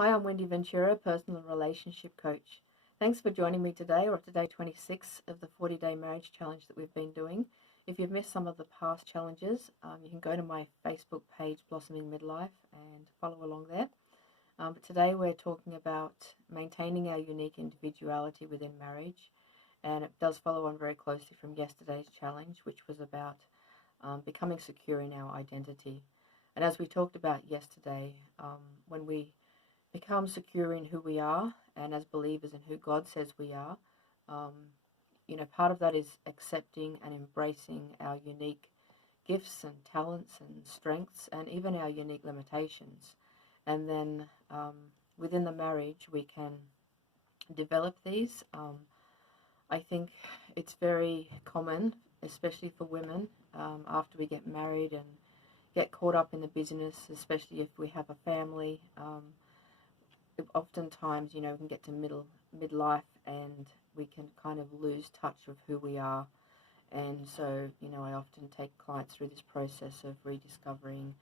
Hi, I'm Wendy Ventura, personal relationship coach. Thanks for joining me today, or today 26 of the 40-day marriage challenge that we've been doing. If you've missed some of the past challenges, you can go to my Facebook page, Blossoming Midlife, and follow along there. But today we're talking about maintaining our unique individuality within marriage, and it does follow on very closely from yesterday's challenge, which was about becoming secure in our identity. And as we talked about yesterday, when we become secure in who we are and as believers in who God says we are, um, part of that is accepting and embracing our unique gifts and talents and strengths and even our unique limitations. And then within the marriage, we can develop these. I think it's very common, especially for women, after we get married and get caught up in the business, especially if we have a family. Oftentimes, we can get to midlife and we can kind of lose touch of who we are. And so, I often take clients through this process of rediscovering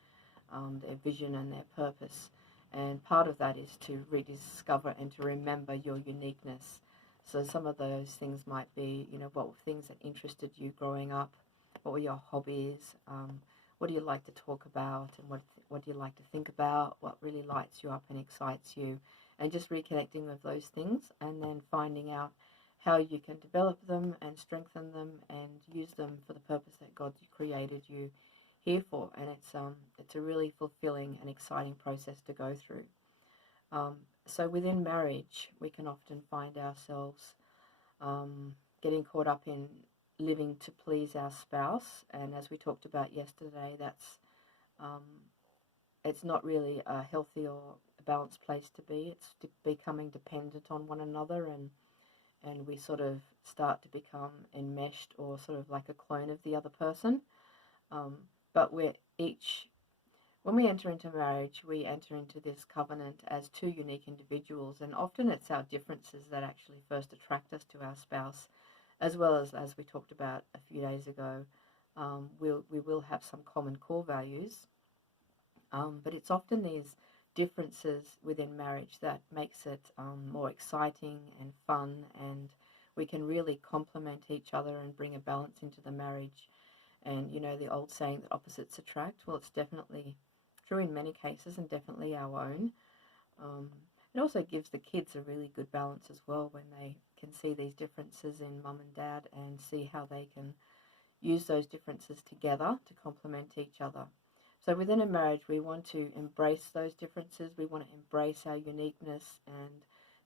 their vision and their purpose. And part of that is to rediscover and to remember your uniqueness. So some of those things might be, what were things that interested you growing up? What were your hobbies? What do you like to talk about, and what do you like to think about? What really lights you up and excites you? And just reconnecting with those things, and then finding out how you can develop them and strengthen them and use them for the purpose that God created you here for. And it's a really fulfilling and exciting process to go through. So within marriage, we can often find ourselves getting caught up in living to please our spouse, and as we talked about yesterday, it's not really a healthy or a balanced place to be. It's becoming dependent on one another, and we sort of start to become enmeshed or sort of like a clone of the other person. But when we enter into marriage, we enter into this covenant as two unique individuals, and often it's our differences that actually first attract us to our spouse, as well as we talked about a few days ago. We will have some common core values, but it's often these differences within marriage that makes it more exciting and fun, and we can really complement each other and bring a balance into the marriage. And the old saying that opposites attract, well, it's definitely true in many cases, and definitely our own. It also gives the kids a really good balance as well when they can see these differences in mum and dad and see how they can use those differences together to complement each other. So within a marriage, we want to embrace those differences. We want to embrace our uniqueness and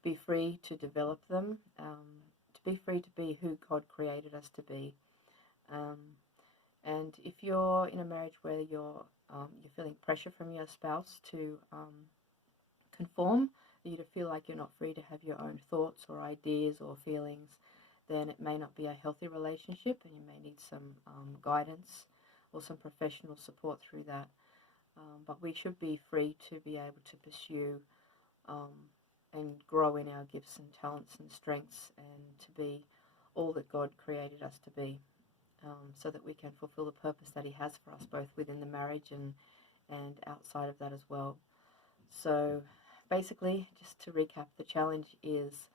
be free to develop them, to be free to be who God created us to be. And if you're in a marriage where you're feeling pressure from your spouse to conform, you to feel like you're not free to have your own thoughts or ideas or feelings, then it may not be a healthy relationship, and you may need some guidance or some professional support through that. But we should be free to be able to pursue and grow in our gifts and talents and strengths, and to be all that God created us to be, so that we can fulfill the purpose that He has for us, both within the marriage and outside of that as well. So basically, just to recap, the challenge is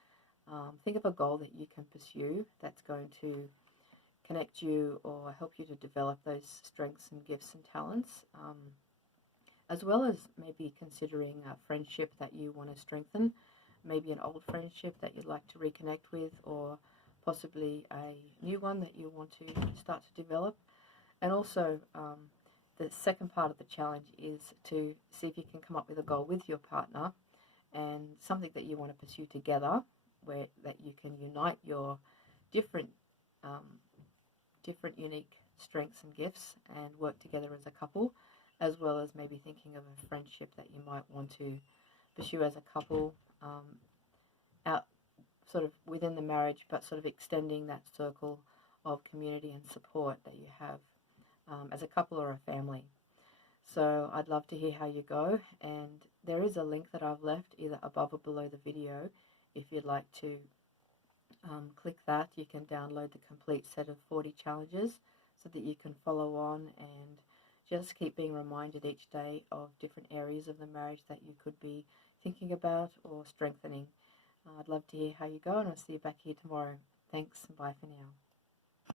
think of a goal that you can pursue that's going to connect you or help you to develop those strengths and gifts and talents, as well as maybe considering a friendship that you want to strengthen, maybe an old friendship that you'd like to reconnect with, or possibly a new one that you want to start to develop. And also, the second part of the challenge is to see if you can come up with a goal with your partner and something that you want to pursue together, where that you can unite your different unique strengths and gifts and work together as a couple, as well as maybe thinking of a friendship that you might want to pursue as a couple, out sort of within the marriage, but sort of extending that circle of community and support that you have as a couple or a family. So I'd love to hear how you go, and there is a link that I've left either above or below the video. If you'd like to click that, you can download the complete set of 40 challenges so that you can follow on and just keep being reminded each day of different areas of the marriage that you could be thinking about or strengthening. I'd love to hear how you go, and I'll see you back here tomorrow. Thanks, and bye for now.